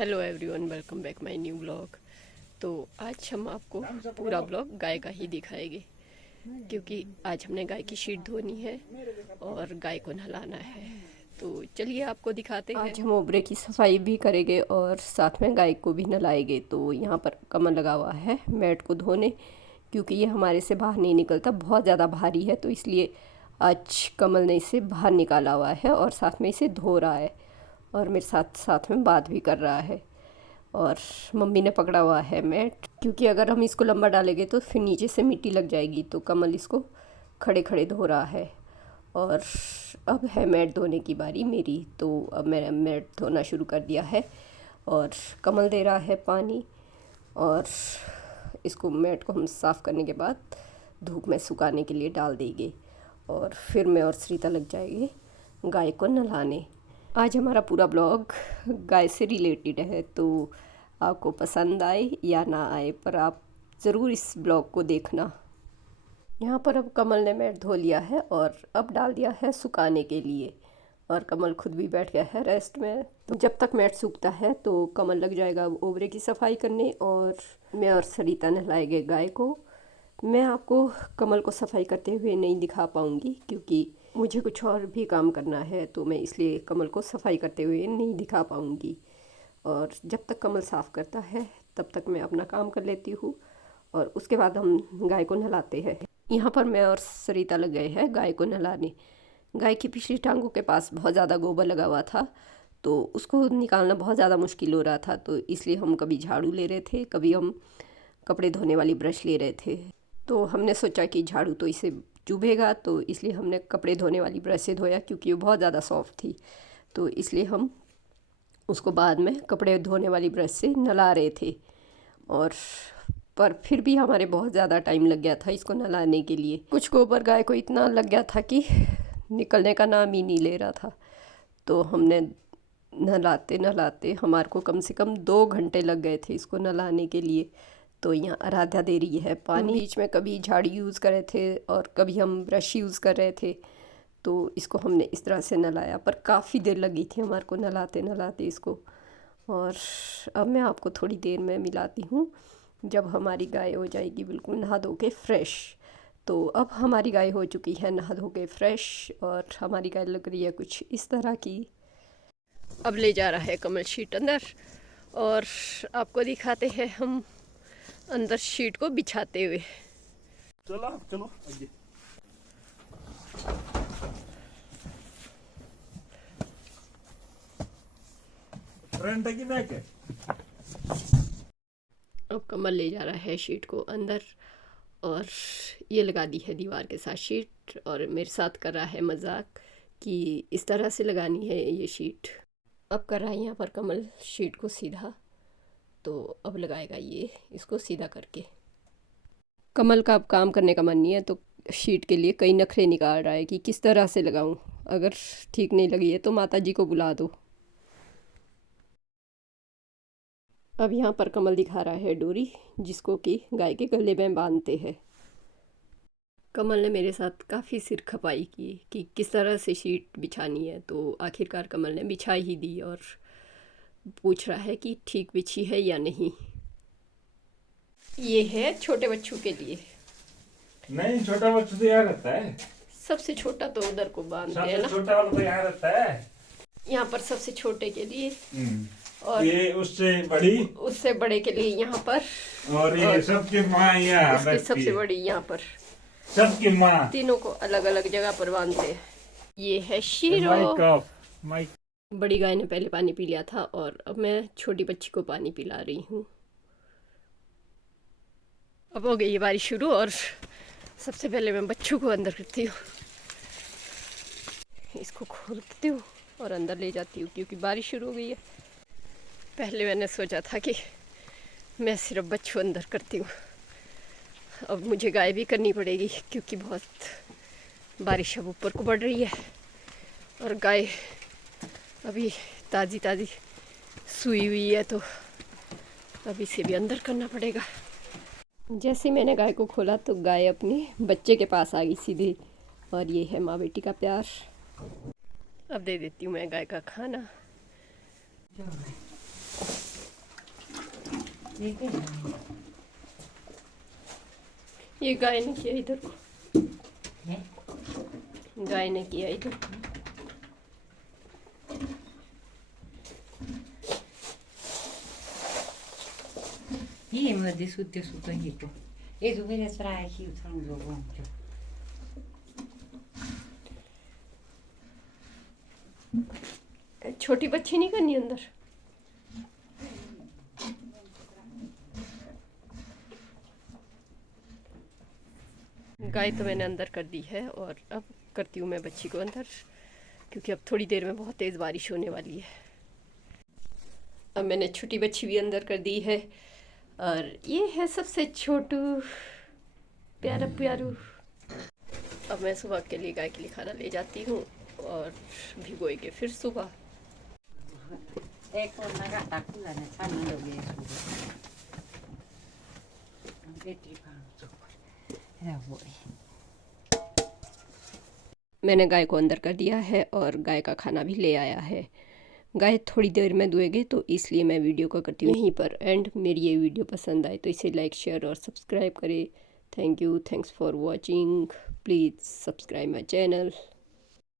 Hello everyone, welcome back my new blog. तो आज हम आपको पूरा ब्लॉग गाय का ही दिखाएंगे, क्योंकि आज हमने गाय की शीट धोनी है और गाय को नहलाना है। तो चलिए आपको दिखाते हैं। आज हम ओबरे की सफाई भी करेंगे और साथ में गाय को भी नहलाएंगे। तो यहाँ पर कमल लगा हुआ है मैट को धोने, क्योंकि ये हमारे से बाहर नहीं निकलता, बहुत ज़्यादा भारी है। तो इसलिए आज कमल ने इसे बाहर निकाला हुआ है और साथ में इसे धो रहा है और मेरे साथ साथ में बात भी कर रहा है। और मम्मी ने पकड़ा हुआ है मैट, क्योंकि अगर हम इसको लंबा डालेंगे तो फिर नीचे से मिट्टी लग जाएगी। तो कमल इसको खड़े खड़े धो रहा है और अब है मैट धोने की बारी मेरी। तो अब मैंने मैट धोना शुरू कर दिया है और कमल दे रहा है पानी। और इसको मैट को हम साफ़ करने के बाद धूप में सुखाने के लिए डाल देंगे और फिर मैं और सरिता लग जाएंगे गाय को नहलाने। आज हमारा पूरा ब्लॉग गाय से रिलेटेड है, तो आपको पसंद आए या ना आए, पर आप ज़रूर इस ब्लॉग को देखना। यहाँ पर अब कमल ने मैट धो लिया है और अब डाल दिया है सुखाने के लिए, और कमल खुद भी बैठ गया है रेस्ट में। तो जब तक मैट सूखता है तो कमल लग जाएगा ओबरे की सफाई करने और मैं और सरिता नहलाएंगे गाय को। मैं आपको कमल को सफाई करते हुए नहीं दिखा पाऊँगी, क्योंकि मुझे कुछ और भी काम करना है, तो मैं इसलिए कमल को सफाई करते हुए नहीं दिखा पाऊँगी। और जब तक कमल साफ़ करता है तब तक मैं अपना काम कर लेती हूँ और उसके बाद हम गाय को नहलाते हैं। यहाँ पर मैं और सरिता लग गए हैं गाय को नहलाने। गाय की पिछली टांगों के पास बहुत ज़्यादा गोबर लगा हुआ था, तो उसको निकालना बहुत ज़्यादा मुश्किल हो रहा था। तो इसलिए हम कभी झाड़ू ले रहे थे, कभी हम कपड़े धोने वाली ब्रश ले रहे थे। तो हमने सोचा कि झाड़ू तो इसे चुभेगा, तो इसलिए हमने कपड़े धोने वाली ब्रश से धोया, क्योंकि वो बहुत ज़्यादा सॉफ्ट थी। तो इसलिए हम उसको बाद में कपड़े धोने वाली ब्रश से नहला रहे थे। और पर फिर भी हमारे बहुत ज़्यादा टाइम लग गया था इसको नहलाने के लिए। कुछ गोबर गाय को इतना लग गया था कि निकलने का नाम ही नहीं ले रहा था। तो हमने नहलाते नहलाते हमारे को कम से कम 2 घंटे लग गए थे इसको नहलाने के लिए। तो यहाँ आराध्या दे रही है पानी। बीच में कभी झाड़ी यूज़ कर रहे थे और कभी हम ब्रश यूज़ कर रहे थे। तो इसको हमने इस तरह से नहलाया, पर काफ़ी देर लगी थी हमारे को नहलाते नहलाते इसको। और अब मैं आपको थोड़ी देर में मिलाती हूँ जब हमारी गाय हो जाएगी बिल्कुल नहा धो के फ्रेश। तो अब हमारी गाय हो चुकी है नहा धो के फ्रेश और हमारी गाय लग रही है कुछ इस तरह की। अब ले जा रहा है कमल शीट अंदर और आपको दिखाते हैं हम अंदर शीट को बिछाते हुए। चलो चलो आगे। फ्रंट है कि बैक है? अब कमल ले जा रहा है शीट को अंदर और ये लगा दी है दीवार के साथ शीट, और मेरे साथ कर रहा है मजाक कि इस तरह से लगानी है ये शीट। अब कर रहा है यहाँ पर कमल शीट को सीधा, तो अब लगाएगा ये इसको सीधा करके। कमल का अब काम करने का मन नहीं है, तो शीट के लिए कई नखरे निकाल रहा है कि किस तरह से लगाऊं। अगर ठीक नहीं लगी है तो माता जी को बुला दो। अब यहाँ पर कमल दिखा रहा है डोरी, जिसको कि गाय के गले में बांधते हैं। कमल ने मेरे साथ काफ़ी सिर खपाई की कि किस तरह से शीट बिछानी है। तो आखिरकार कमल ने बिछा ही दी और पूछ रहा है कि ठीक बिछी है या नहीं। ये है छोटे बच्चों के लिए। नहीं, छोटा बच्चा तो यहाँ रहता है। सबसे छोटा तो उधर को बांधते हैं ना, छोटा वाला तो यहाँ रहता है। यहाँ पर सबसे छोटे के लिए और ये उससे बड़े के लिए यहाँ पर, और ये सबकी माँ यहाँ सबसे बड़ी यहाँ पर। सबकी माँ तीनों को अलग अलग जगह पर बांधते हैं। ये है शीरो। बड़ी गाय ने पहले पानी पी लिया था और अब मैं छोटी बच्ची को पानी पिला रही हूँ। अब हो गई ये बारिश शुरू और सबसे पहले मैं बच्चों को अंदर करती हूँ। इसको खोलती हूँ और अंदर ले जाती हूँ, क्योंकि बारिश शुरू हो गई है। पहले मैंने सोचा था कि मैं सिर्फ बच्चों अंदर करती हूँ, अब मुझे गाय भी करनी पड़ेगी, क्योंकि बहुत बारिश अब ऊपर को बढ़ रही है और गाय अभी ताज़ी ताज़ी सूई हुई है, तो अब इसे भी अंदर करना पड़ेगा। जैसे ही मैंने गाय को खोला तो गाय अपने बच्चे के पास आ गई सीधे, और ये है माँ बेटी का प्यार। अब दे देती हूँ मैं गाय का खाना। ठीक है। ये गाय ने किया इधर को, है? गाय ने किया इधर। Ih, mas desse o texto tão rico. Eles vão entrar aqui, o tão jogando. छोटी बच्ची नहीं करनी अंदर। गाय तो मैंने अंदर कर दी है और अब करती हूँ मैं बच्ची को अंदर, क्योंकि अब थोड़ी देर में बहुत तेज़ बारिश होने वाली है। अब मैंने छोटी बच्ची भी अंदर कर दी है और ये है सबसे छोटू प्यारा प्यारू। अब मैं सुबह के लिए गाय के लिए खाना ले जाती हूँ और भिगोएंगे फिर सुबह। एक और लगा ताकू लाने छान लोगे बेटी पाँच है वो। मैंने गाय को अंदर कर दिया है और गाय का खाना भी ले आया है। गाय थोड़ी देर में दुएंगे तो इसलिए मैं वीडियो को करती हूँ यहीं पर एंड। मेरी ये वीडियो पसंद आए तो इसे लाइक शेयर और सब्सक्राइब करें। Thank you, thanks for watching. Please subscribe my channel.